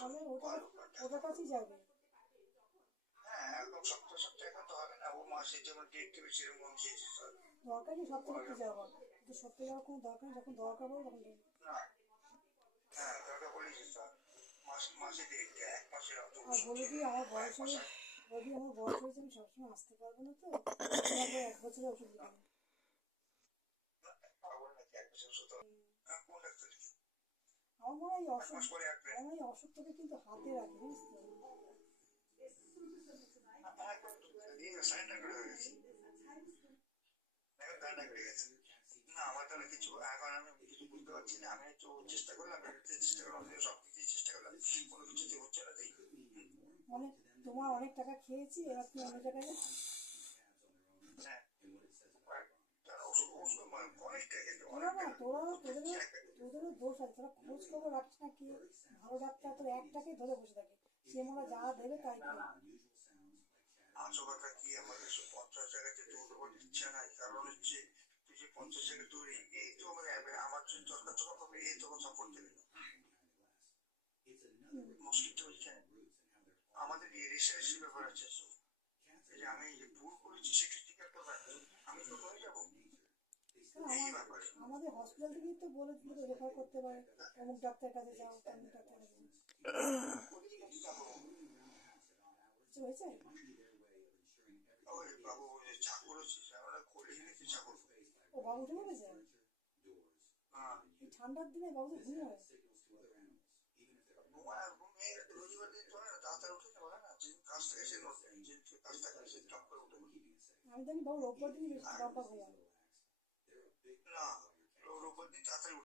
তাহলে ওটার কাছেই যাবে। দরকার নেই সব থেকে যাওয়ার, কিন্তু সত্যি যাওয়ার কোনো দরকার নেই, যখন দরকার পড়ে তখন যাবে। আর বলে দিই আমার বয়স হয়েছে, আমি সবসময় আসতে পারবো না, তো 1 বছরের ওষুধ লিখে দেবে। আমার মনে হয় অসুখটাকে কিন্তু হাতে রাখে, জানিস তো। মানে তোমার অনেক টাকা খেয়েছি, এবার তুমি অন্য জায়গায় যাও। তোদেরও দোষ আছে, তোরা খোঁজ খবর রাখিস না, কি ভালো ডাক্তার তোর একটাকে ধরে বসে থাকে, সে মনে যা দেবে তাই করে। আমাদের হসপিটাল থেকেই তো বলে দিল রেফার করতে পারে, অমুক ডাক্তার কাছে যাও, অমুক ডাক্তার কাছে যাও। কিছু হয়েছে? ও বাবু উঠে পড়েছে এই ঠান্ডার দিনে, বাবু তো ঘুম হয়। আমি জানি বাবু রোববার দিনই বেশি বাবা ঘুমায়।